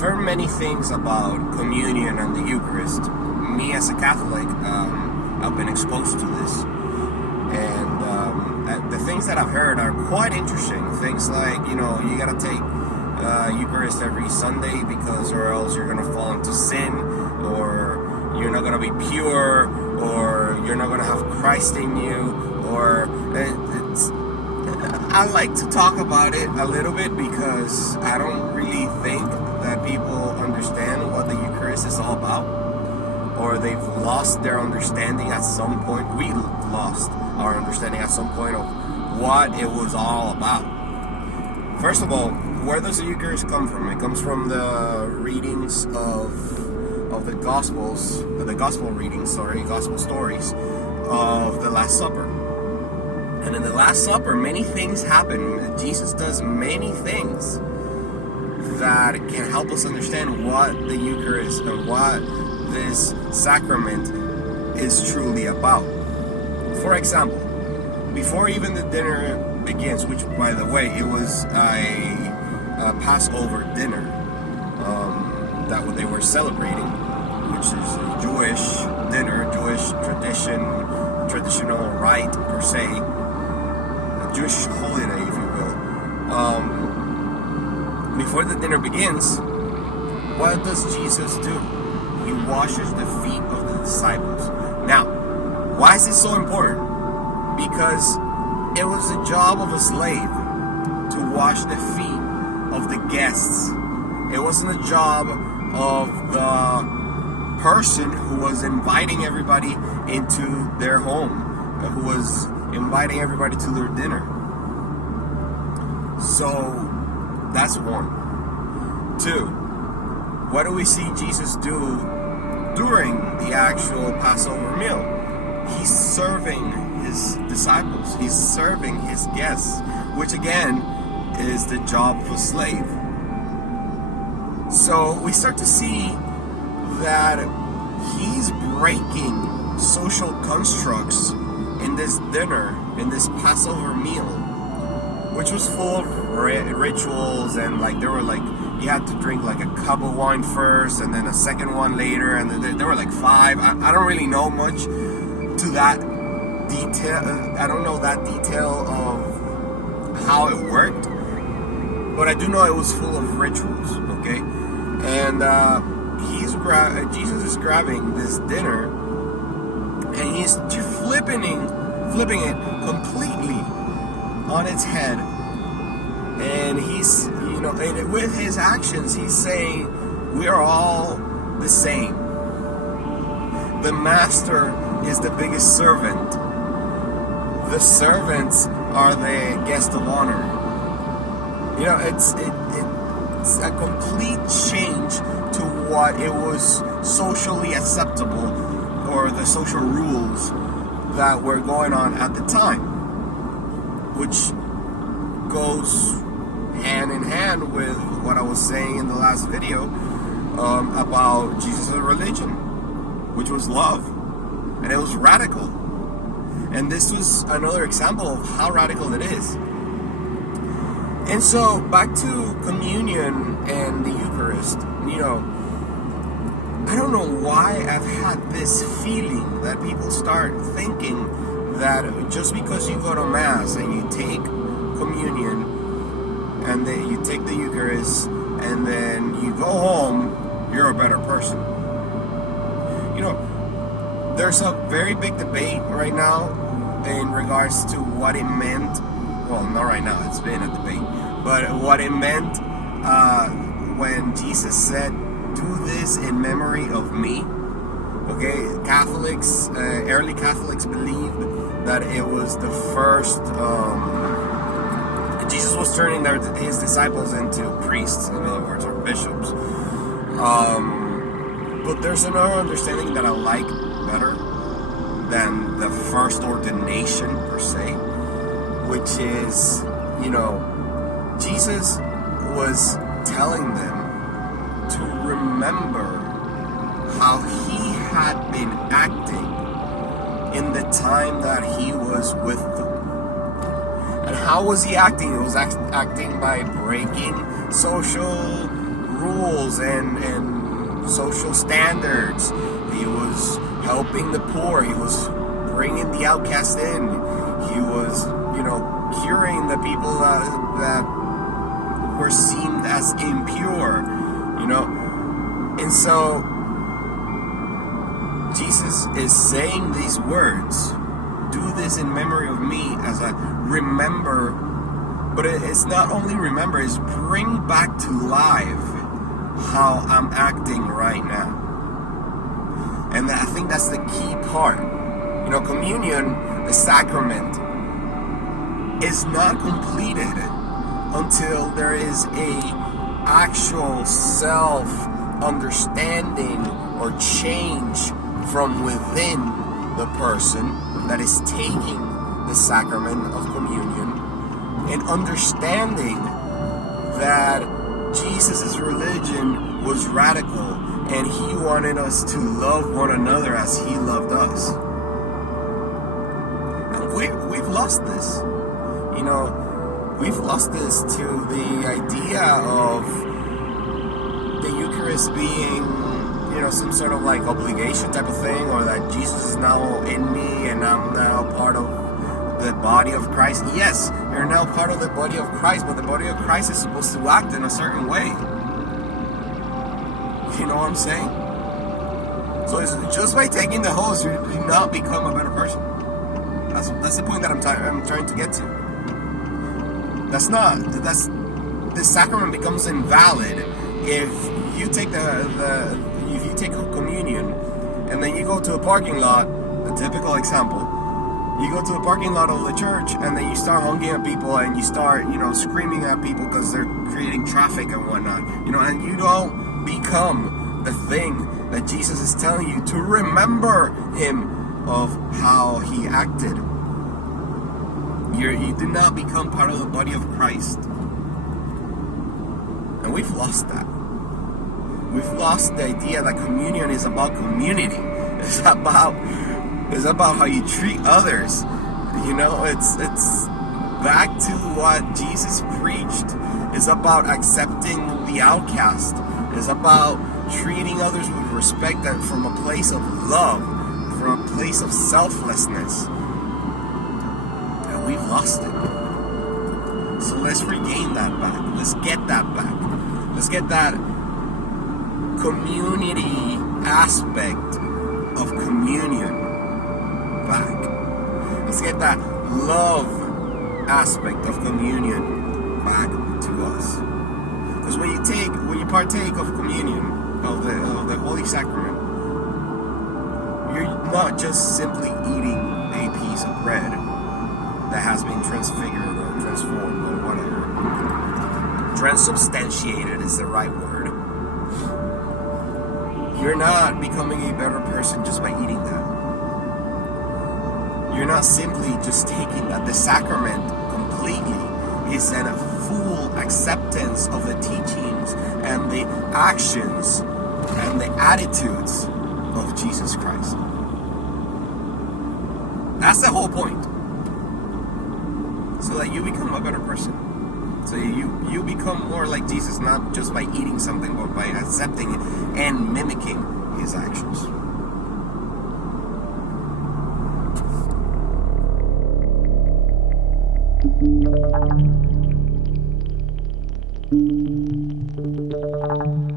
I've heard many things about communion and the Eucharist. Me as a Catholic, I've been exposed to this. And the things that I've heard are quite interesting. Things like, you gotta take Eucharist every Sunday because or else you're gonna fall into sin, or you're not gonna be pure, or you're not gonna have Christ in you, or I like to talk about it a little bit because I don't really think that people understand what the Eucharist is all about, or they've lost their understanding at some point. We lost our understanding at some point of what it was all about. First of all, where does the Eucharist come from? It comes from the readings of the Gospels, Gospel stories of the Last Supper. And in the Last Supper, many things happen. Jesus does many things that can help us understand what the Eucharist and what this sacrament is truly about. For example, before even the dinner begins, which, by the way, it was a Passover dinner that they were celebrating, which is a Jewish dinner, Jewish traditional rite per se, a Jewish holiday, if you will. Before the dinner begins, what does Jesus do? He washes the feet of the disciples. Now, why is this so important? Because it was the job of a slave to wash the feet of the guests. It wasn't the job of the person who was inviting everybody into their home, who was inviting everybody to their dinner. So that's one. Two, what do we see Jesus do during the actual Passover meal? He's serving his disciples. He's serving his guests, which again is the job of a slave. So we start to see that he's breaking social constructs in this dinner, in this Passover meal, which was full of rituals, and you had to drink like a cup of wine first and then a second one later, and there were like 5. I don't really know much to that detail. I don't know that detail of how it worked, but I do know it was full of rituals, okay? And Jesus is grabbing this dinner and he's flipping it completely on its head. And he's, and with his actions, he's saying we are all the same. The master is the biggest servant. The servants are the guest of honor. It's a complete change to what it was socially acceptable, or the social rules that were going on at the time, which goes hand in hand with what I was saying in the last video about Jesus' religion, which was love, and it was radical. And this was another example of how radical it is. And so back to communion and the Eucharist, I don't know why I've had this feeling that people start thinking that just because you go to Mass and you take communion and then you take the Eucharist and then you go home, you're a better person. There's a very big debate right now in regards to what it meant. Well, not right now, it's been a debate. But what it meant when Jesus said, "Do this in memory of me." Okay, Catholics, early Catholics believed that it was the first. Jesus was turning his disciples into priests, in other words, or bishops. But there's another understanding that I like better than the first ordination per se, which is, Jesus was telling them to remember how he had been acting in the time that he was with them. And how was he acting? He was acting by breaking social rules and social standards. He was helping the poor. He was bringing the outcast in. He was, curing the people that were seen as impure, And so Jesus is saying these words. Do this in memory of me as I remember. But it's not only remember, it's bring back to life how I'm acting right now. And I think that's the key part. Communion, the sacrament, is not completed until there is a actual self-understanding or change from within the person that is taking the sacrament of communion, and understanding that Jesus' religion was radical and he wanted us to love one another as he loved us. And we've lost this. We've lost this to the idea of the Eucharist being, some sort of like obligation type of thing, or that Jesus is now in me and I'm now part of the body of Christ. Yes, you're now part of the body of Christ, but the body of Christ is supposed to act in a certain way. You know what I'm saying? So it's just by taking the host, you do not become a better person. That's the point that I'm trying to get to. The sacrament becomes invalid if you take if you take communion and then you go to a parking lot. The typical example. You go to the parking lot of the church and then you start honking at people and you start, screaming at people because they're creating traffic and whatnot. And you don't become the thing that Jesus is telling you to remember him of how he acted. You do not become part of the body of Christ. And we've lost that. We've lost the idea that communion is about community. It's about how you treat others. It's back to what Jesus preached. It's about accepting the outcast. It's about treating others with respect and from a place of love, from a place of selflessness. And we've lost it. So let's regain that back. Let's get that back. Let's get that community aspect of communion back. Let's get that love aspect of communion back to us. Because when you partake of communion, of the Holy Sacrament, you're not just simply eating a piece of bread that has been transfigured or transformed or whatever. Transubstantiated is the right word. You're not becoming a better person just by eating that. You're not simply just taking that. The sacrament completely is a full acceptance of the teachings and the actions and the attitudes of Jesus Christ. That's the whole point. So that you become a better person. So you become more like Jesus, not just by eating something, but by accepting it and mimicking his actions. Thank you.